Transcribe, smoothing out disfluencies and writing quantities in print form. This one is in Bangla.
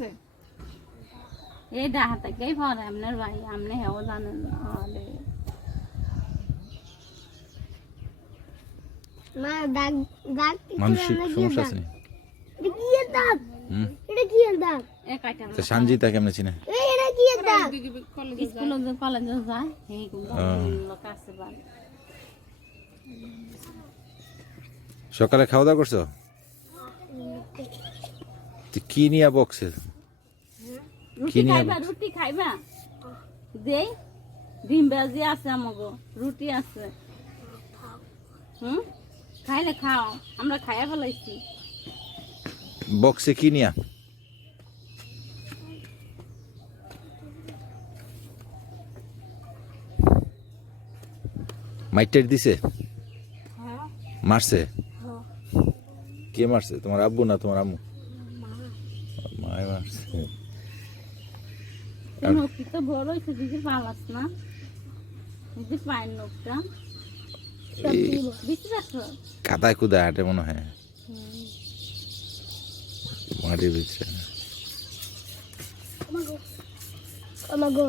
আছে এই ডাহা থেকেই পরে আপনার ভাই আপনি হেও জানেন না আরে মা দাগ দাগ মানসিক সমস্যা আছে এটা কি এর দাগ হুম এটা কি এর দাগ এ কাটা তো সঞ্জিতা কেমনে চিনে এই এটা কি এর দাগ স্কুলে যে কলেজে যায় এইগুলো লোক আছে বাড়ি সকালে খাওয়া দাওয়া করছো তুই কি নিয়ে বক্সে রুটি খাইবা রুটি খাইবা দেই ডিম ভাজি আছে আমাগো রুটি আছে খাইলে খাও আমরা খাইয়া ফেলাইছি বক্সে কি নিয়া মাইটের দিছে মারছে কে মারছে তোমার আব্বু না তোমার আম্মু মাই মারছে নখটি তো বড় হয়েছে দিদি পালাস না দিদি পায়ের নখটা দিতে রাখো কাদায় কুদায় হাঁটে মনে হয় মাটির ভিতরে আমাগো